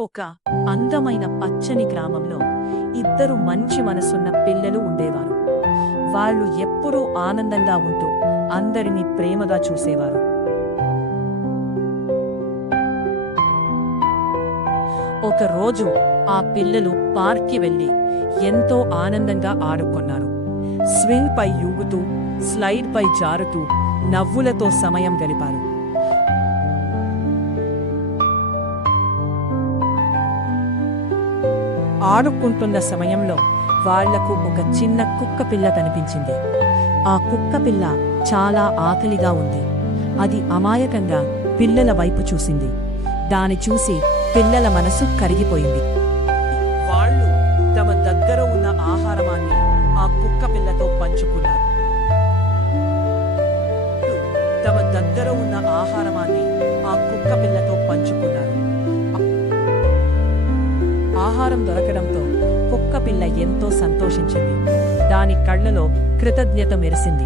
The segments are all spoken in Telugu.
ఒక అందమైన పచ్చని గ్రామంలో ఇద్దరు మంచి మనసున్న పిల్లలు ఉండేవారు. వాళ్ళు ఎప్పుడూ ఆనందంగా ఉంటూ అందరినీ ప్రేమగా చూసేవారు. ఒకరోజు ఆ పిల్లలు పార్క్కి వెళ్లి ఎంతో ఆనందంగా ఆడుకున్నారు. స్వింగ్ పై యూగుతూ, స్లైడ్ పై జారుతూ, నవ్వులతో సమయం గడిపారు. ఆడుకుంటున్న సమయంలో వాళ్లకు ఒక చిన్న కుక్కపిల్ల కనిపించింది. ఆ కుక్కపిల్ల చాలా ఆకలిగా ఉంది. అది అమాయకంగా పిల్లల వైపు చూసింది. దాని చూసి పిల్లల మనసు కరిగిపోయింది. వాళ్ళు తమ దగ్గర ఉన్న ఆహారమాన్ని ఆ కుక్కపిల్లతో పంచుకున్నారు. తమ దగ్గర ఉన్న ఆహారమాన్ని ఆ కుక్కపిల్లతో పంచుకున్నారు. ఆహారం దొరకడంతో కుక్కపిల్ల ఎంతో సంతోషించింది. దాని కళ్లలో కృతజ్ఞత మెరిసింది.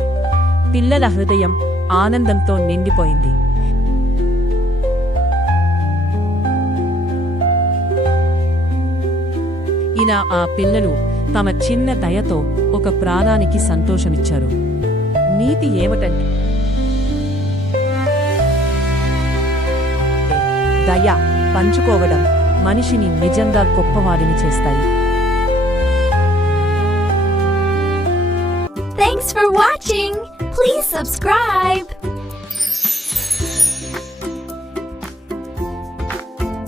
పిల్లల హృదయం ఆనందంతో నిండిపోయింది. ఇలా ఆ పిల్లలు తమ చిన్న దయతో ఒక ప్రాణానికి సంతోషమిచ్చారు. నీతి ఏమిటంటే దయ, పంచుకోవడం మనిషిని నిజంగా గొప్పవాడిని చేస్తాయి. Thanks for watching. Please subscribe.